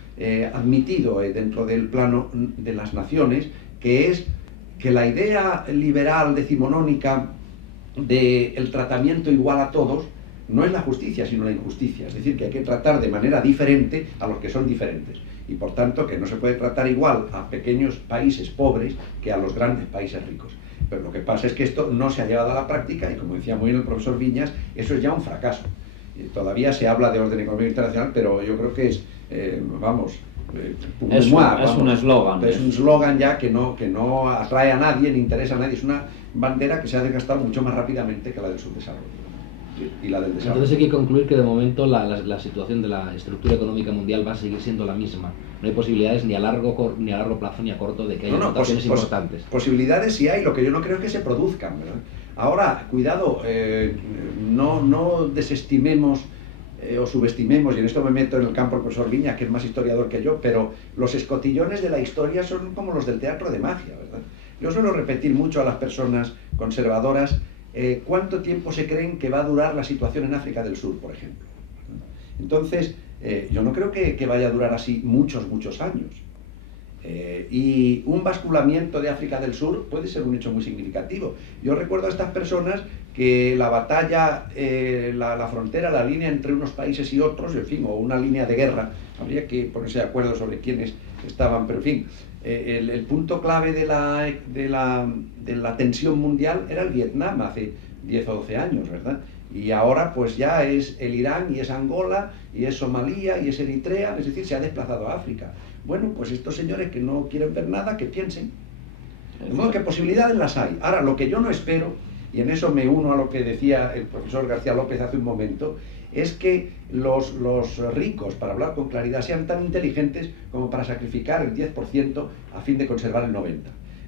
admitido dentro del plano de las naciones, que es que la idea liberal decimonónica del tratamiento igual a todos no es la justicia, sino la injusticia. Es decir, que hay que tratar de manera diferente a los que son diferentes, y por tanto que no se puede tratar igual a pequeños países pobres que a los grandes países ricos. Pero lo que pasa es que esto no se ha llevado a la práctica, y como decía muy bien el profesor Viñas, eso es ya un fracaso. Todavía se habla de orden económico internacional, pero yo creo que es, es un eslogan. Es un eslogan ya que no atrae a nadie, ni interesa a nadie. Es una bandera que se ha desgastado mucho más rápidamente que la del subdesarrollo y la del desarrollo. Entonces hay que concluir que de momento la situación de la estructura económica mundial va a seguir siendo la misma. No hay posibilidades ni a largo plazo ni a corto de que haya mutaciones importantes. Posibilidades sí hay, lo que yo no creo es que se produzcan, ¿verdad? Ahora, cuidado, no desestimemos o subestimemos, y en esto me meto en el campo del profesor Viñas, que es más historiador que yo, pero los escotillones de la historia son como los del teatro de magia, ¿verdad? Yo suelo repetir mucho a las personas conservadoras cuánto tiempo se creen que va a durar la situación en África del Sur, por ejemplo. Entonces, yo no creo que vaya a durar así muchos años. Y un basculamiento de África del Sur puede ser un hecho muy significativo. Yo recuerdo a estas personas que la batalla, la frontera, la línea entre unos países y otros, en fin, o una línea de guerra, habría que ponerse de acuerdo sobre quiénes estaban, pero en fin, el punto clave de la tensión mundial era el Vietnam hace 10 o 12 años, ¿verdad? Y ahora pues ya es el Irán, y es Angola, y es Somalia, y es Eritrea, es decir, se ha desplazado a África. Bueno, pues estos señores que no quieren ver nada, que piensen. De modo que posibilidades las hay. Ahora, lo que yo no espero, y en eso me uno a lo que decía el profesor García López hace un momento, es que los ricos, para hablar con claridad, sean tan inteligentes como para sacrificar el 10% a fin de conservar el 90%.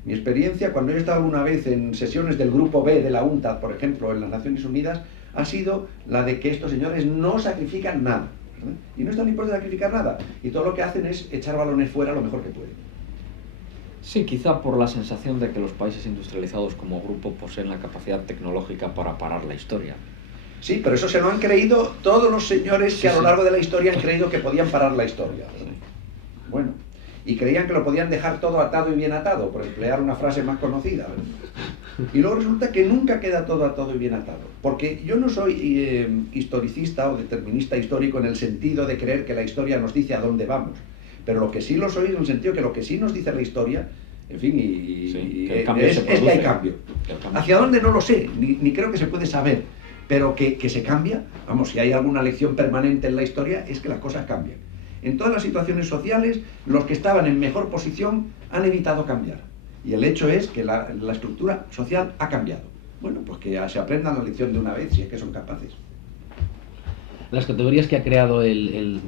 Mi experiencia, cuando yo he estado alguna vez en sesiones del Grupo B de la UNTAD, por ejemplo, en las Naciones Unidas, ha sido la de que estos señores no sacrifican nada, ¿verdad? Y no están ni por sacrificar nada, y todo lo que hacen es echar balones fuera lo mejor que pueden. Sí, quizá por la sensación de que los países industrializados como grupo poseen la capacidad tecnológica para parar la historia. Sí, pero eso se lo han creído todos los señores que a lo largo de la historia han creído que podían parar la historia. Bueno, y creían que lo podían dejar todo atado y bien atado, por emplear una frase más conocida, ¿verdad? Y luego resulta que nunca queda todo atado y bien atado, porque yo no soy historicista o determinista histórico en el sentido de creer que la historia nos dice a dónde vamos, pero lo que sí lo soy en el sentido que lo que sí nos dice la historia En fin, Sí, que el cambio se es que hay produce. cambio. Que el cambio ¿Hacia dónde? No lo sé, ni creo que se puede saber, pero que se cambia. Vamos, si hay alguna lección permanente en la historia, es que las cosas cambian. En todas las situaciones sociales, los que estaban en mejor posición han evitado cambiar. Y el hecho es que la estructura social ha cambiado. Bueno, pues que se aprendan la lección de una vez, si es que son capaces. Las categorías que ha creado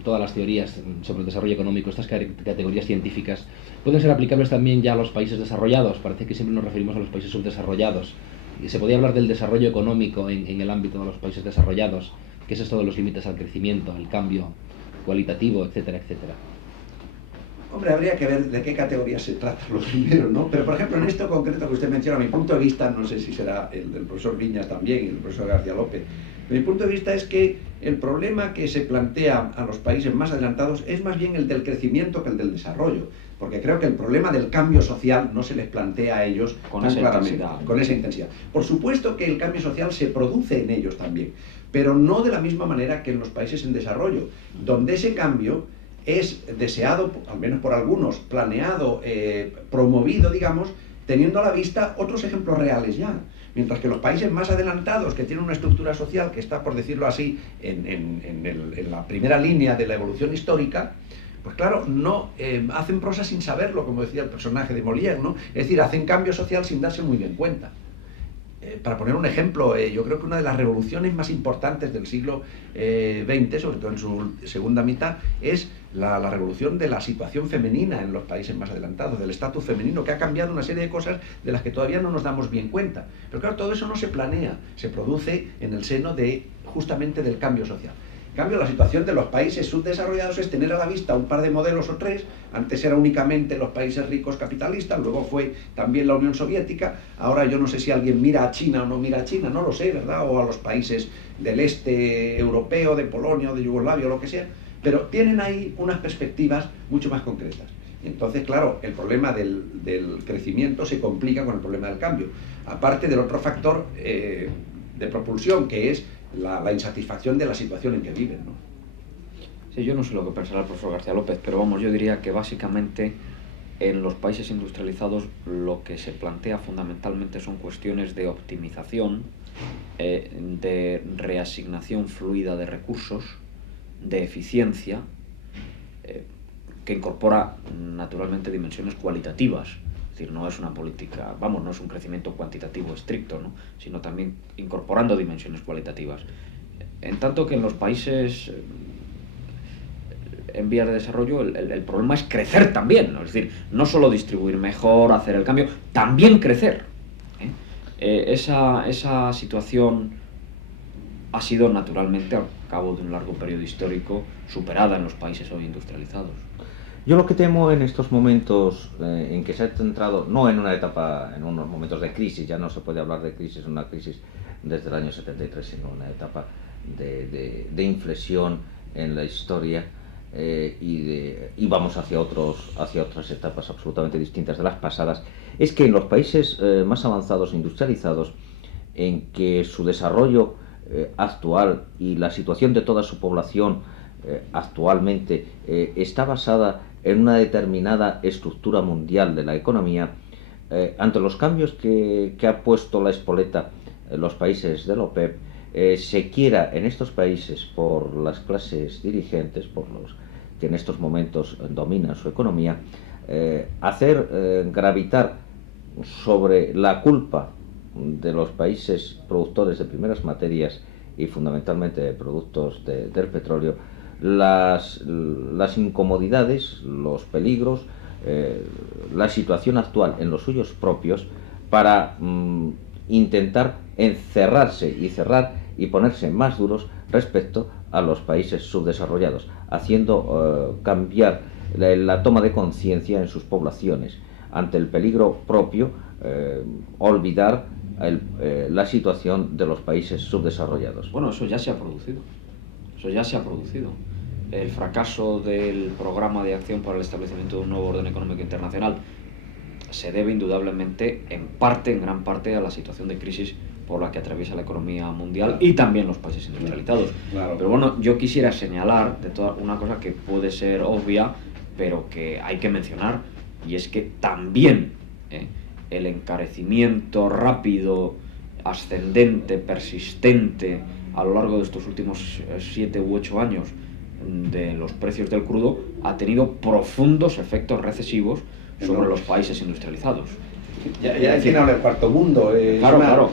todas las teorías sobre el desarrollo económico, estas categorías científicas, pueden ser aplicables también ya a los países desarrollados. Parece que siempre nos referimos a los países subdesarrollados. Y se podía hablar del desarrollo económico en el ámbito de los países desarrollados, que es esto de los límites al crecimiento, el cambio cualitativo, etcétera, etcétera. Hombre, habría que ver de qué categoría se trata lo primero, ¿no? Pero, por ejemplo, en esto concreto que usted menciona, a mi punto de vista, no sé si será el del profesor Viñas también y el profesor García López, pero mi punto de vista es que el problema que se plantea a los países más adelantados es más bien el del crecimiento que el del desarrollo, porque creo que el problema del cambio social no se les plantea a ellos Con tan esa claramente, intensidad. con esa intensidad. Por supuesto que el cambio social se produce en ellos también, pero no de la misma manera que en los países en desarrollo, donde ese cambio es deseado, al menos por algunos, planeado, promovido, digamos, teniendo a la vista otros ejemplos reales ya. Mientras que los países más adelantados, que tienen una estructura social que está, por decirlo así, en la primera línea de la evolución histórica, pues claro, no hacen prosa sin saberlo, como decía el personaje de Molière, ¿no? Es decir, hacen cambio social sin darse muy bien cuenta. Para poner un ejemplo, yo creo que una de las revoluciones más importantes del siglo XX, sobre todo en su segunda mitad, es la revolución de la situación femenina en los países más adelantados, del estatus femenino, que ha cambiado una serie de cosas de las que todavía no nos damos bien cuenta. Pero claro, todo eso no se planea, se produce en el seno justamente del cambio social. En cambio, la situación de los países subdesarrollados es tener a la vista un par de modelos o tres. Antes era únicamente los países ricos capitalistas, luego fue también la Unión Soviética. Ahora yo no sé si alguien mira a China o no mira a China, no lo sé, ¿verdad? O a los países del este europeo, de Polonia o de Yugoslavia o lo que sea. Pero tienen ahí unas perspectivas mucho más concretas. Entonces, claro, el problema del crecimiento se complica con el problema del cambio. Aparte del otro factor de propulsión, que es la insatisfacción de la situación en que viven, ¿no? Sí, yo no sé lo que pensará el profesor García López, pero vamos, yo diría que básicamente en los países industrializados lo que se plantea fundamentalmente son cuestiones de optimización, de reasignación fluida de recursos, de eficiencia, que incorpora naturalmente dimensiones cualitativas. Es decir, no es una política, vamos, no es un crecimiento cuantitativo estricto, ¿no? Sino también incorporando dimensiones cualitativas. En tanto que en los países en vías de desarrollo el problema es crecer también, ¿no? Es decir, no solo distribuir mejor, hacer el cambio, también crecer. Esa situación ha sido naturalmente, al cabo de un largo periodo histórico, superada en los países hoy industrializados. Yo lo que temo en estos momentos en que se ha centrado, no en una etapa, en unos momentos de crisis, ya no se puede hablar de crisis, una crisis desde el año 73, sino una etapa de inflexión en la historia y vamos hacia otras etapas absolutamente distintas de las pasadas, es que en los países más avanzados e industrializados, en que su desarrollo actual y la situación de toda su población actualmente está basada en una determinada estructura mundial de la economía, ante los cambios que ha puesto la espoleta en los países de la OPEP, se quiera en estos países por las clases dirigentes, por los que en estos momentos dominan su economía, hacer gravitar sobre la culpa de los países productores de primeras materias y fundamentalmente de productos del petróleo, las incomodidades, los peligros, la situación actual en los suyos propios para intentar encerrarse y cerrar y ponerse más duros respecto a los países subdesarrollados, haciendo cambiar la toma de conciencia en sus poblaciones ante el peligro propio, olvidar la situación de los países subdesarrollados. Bueno, eso ya se ha producido. Eso ya se ha producido. El fracaso del programa de acción para el establecimiento de un nuevo orden económico internacional se debe indudablemente, en gran parte, a la situación de crisis por la que atraviesa la economía mundial y también los países industrializados. Claro. Pero bueno, yo quisiera señalar una cosa que puede ser obvia, pero que hay que mencionar, y es que también el encarecimiento rápido, ascendente, persistente a lo largo de estos últimos 7 u 8 años de los precios del crudo ha tenido profundos efectos recesivos sobre los países industrializados. Ya hay quien habla del cuarto mundo. Claro.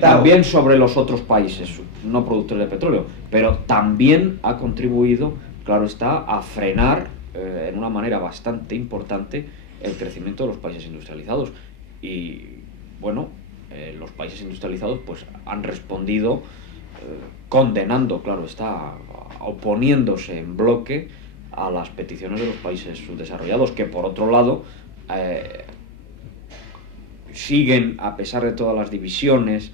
También sobre los otros países no productores de petróleo, pero también ha contribuido, claro está, a frenar en una manera bastante importante el crecimiento de los países industrializados. Y bueno, los países industrializados pues han respondido condenando, claro está, oponiéndose en bloque a las peticiones de los países subdesarrollados, que por otro lado siguen, a pesar de todas las divisiones,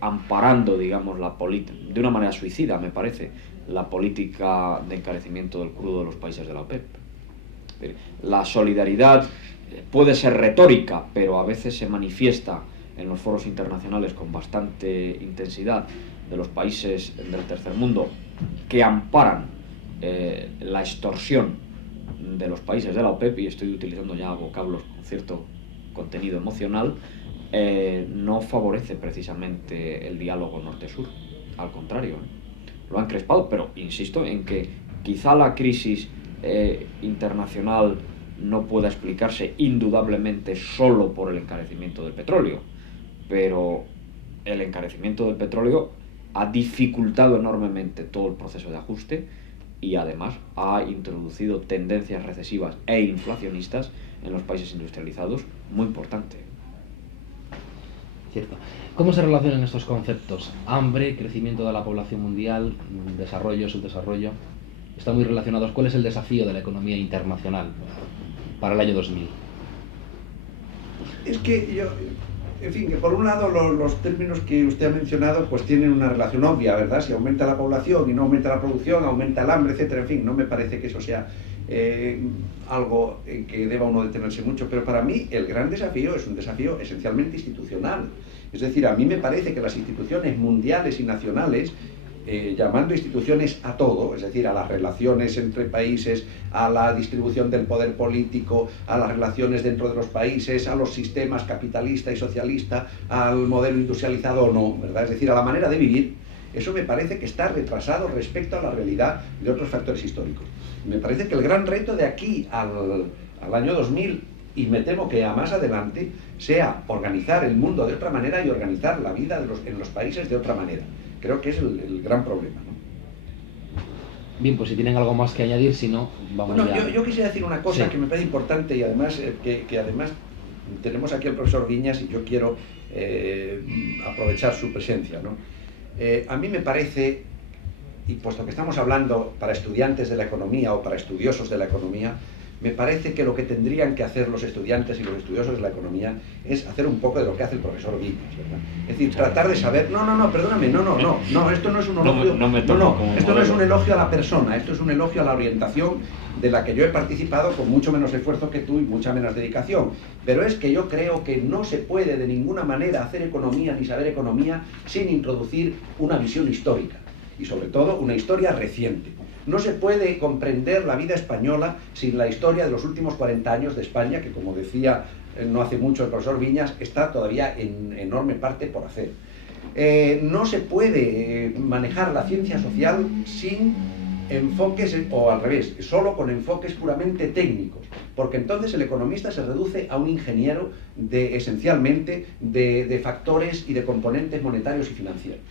amparando, digamos, de una manera suicida, me parece, la política de encarecimiento del crudo de los países de la OPEP. La solidaridad puede ser retórica, pero a veces se manifiesta en los foros internacionales con bastante intensidad de los países del tercer mundo que amparan la extorsión de los países de la OPEP, y estoy utilizando ya vocablos con cierto contenido emocional, no favorece precisamente el diálogo norte-sur. Al contrario, lo han crespado, pero insisto en que quizá la crisis internacional no pueda explicarse indudablemente solo por el encarecimiento del petróleo, pero el encarecimiento del petróleo ha dificultado enormemente todo el proceso de ajuste y además ha introducido tendencias recesivas e inflacionistas en los países industrializados muy importante. Cierto. ¿Cómo se relacionan estos conceptos? Hambre, crecimiento de la población mundial, desarrollo, subdesarrollo. Están muy relacionados. ¿Cuál es el desafío de la economía internacional para el año 2000? Es que en fin, que por un lado los términos que usted ha mencionado pues tienen una relación obvia, ¿verdad? Si aumenta la población y no aumenta la producción, aumenta el hambre, etcétera. En fin, no me parece que eso sea algo en que deba uno detenerse mucho, pero para mí el gran desafío es un desafío esencialmente institucional. Es decir, a mí me parece que las instituciones mundiales y nacionales, llamando instituciones a todo, es decir, a las relaciones entre países, a la distribución del poder político, a las relaciones dentro de los países, a los sistemas capitalista y socialista, al modelo industrializado o no, ¿verdad? Es decir, a la manera de vivir, eso me parece que está retrasado respecto a la realidad de otros factores históricos. Me parece que el gran reto de aquí al año 2000, y me temo que a más adelante, sea organizar el mundo de otra manera y organizar la vida en los países de otra manera. Creo que es el gran problema, ¿no? Bien, pues si tienen algo más que añadir, si no, vamos ya. Yo quisiera decir una cosa, sí, que me parece importante, y además que además tenemos aquí al profesor Viñas y yo quiero aprovechar su presencia, ¿no? A mí me parece, y puesto que estamos hablando para estudiantes de la economía o para estudiosos de la economía, me parece que lo que tendrían que hacer los estudiantes y los estudiosos de la economía es hacer un poco de lo que hace el profesor Viñas, ¿verdad? Es decir, tratar de saber, perdóname, esto no es un elogio, esto no es un elogio a la persona, esto es un elogio a la orientación de la que yo he participado con mucho menos esfuerzo que tú y mucha menos dedicación, pero es que yo creo que no se puede de ninguna manera hacer economía ni saber economía sin introducir una visión histórica, y sobre todo una historia reciente. No se puede comprender la vida española sin la historia de los últimos 40 años de España, que como decía no hace mucho el profesor Viñas, está todavía en enorme parte por hacer. No se puede manejar la ciencia social sin enfoques, o al revés, solo con enfoques puramente técnicos, porque entonces el economista se reduce a un ingeniero esencialmente de factores y de componentes monetarios y financieros.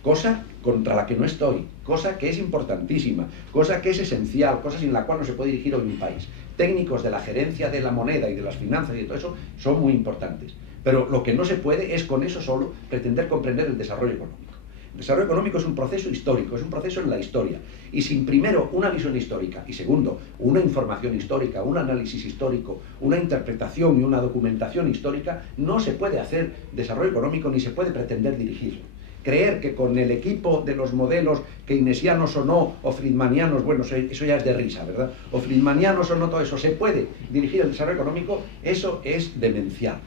Cosa contra la que no estoy, cosa que es importantísima, cosa que es esencial, cosa sin la cual no se puede dirigir hoy un país. Técnicos de la gerencia de la moneda y de las finanzas y de todo eso son muy importantes, pero lo que no se puede es con eso solo pretender comprender el desarrollo económico. El desarrollo económico es un proceso histórico, es un proceso en la historia, y sin primero una visión histórica, y segundo, una información histórica, un análisis histórico, una interpretación y una documentación histórica, no se puede hacer desarrollo económico ni se puede pretender dirigirlo. Creer que con el equipo de los modelos keynesianos o no, o friedmanianos, bueno, eso ya es de risa, ¿verdad? O friedmanianos o no, todo eso, se puede dirigir el desarrollo económico, eso es demencial.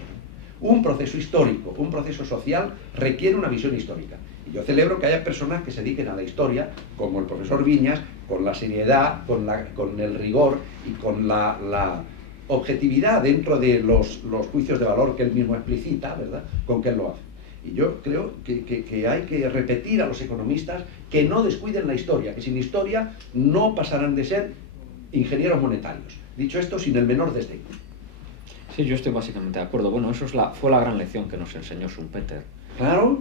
Un proceso histórico, un proceso social, requiere una visión histórica. Y yo celebro que haya personas que se dediquen a la historia, como el profesor Viñas, con la seriedad, con el rigor y con la objetividad dentro de los juicios de valor que él mismo explicita, ¿verdad?, con que él lo hace. Y yo creo que hay que repetir a los economistas que no descuiden la historia, que sin historia no pasarán de ser ingenieros monetarios. Dicho esto, sin el menor desdén. Sí, yo estoy básicamente de acuerdo. Bueno, eso fue la gran lección que nos enseñó Schumpeter. Claro,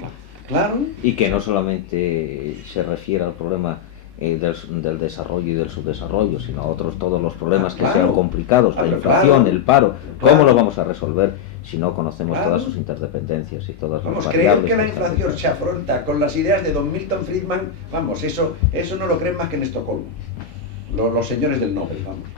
claro. Y que no solamente se refiere al problema del desarrollo y del subdesarrollo, sino a todos los problemas que sean complicados, la inflación, claro, el paro. claro. ¿Cómo lo vamos a resolver si no conocemos Claro. todas sus interdependencias y todas las Vamos, variables? creer que la están inflación detrás? se afronta con las ideas de don Milton Friedman, vamos, eso no lo creen más que en Estocolmo. Los señores del Nobel, vamos.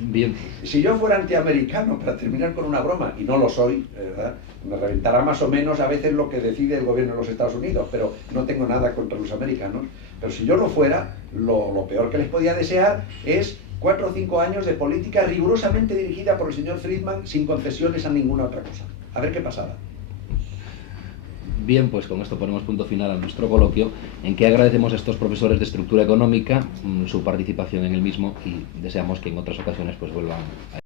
Bien, Si yo fuera antiamericano, para terminar con una broma, y no lo soy, ¿verdad?, me reventará más o menos a veces lo que decide el gobierno de los Estados Unidos, pero no tengo nada contra los americanos. Pero si yo lo fuera, lo peor que les podía desear es 4 o 5 años de política rigurosamente dirigida por el señor Friedman, sin concesiones a ninguna otra cosa. A ver qué pasaba. bien, pues con esto ponemos punto final a nuestro coloquio, en que agradecemos a estos profesores de estructura económica su participación en el mismo y deseamos que en otras ocasiones pues vuelvan a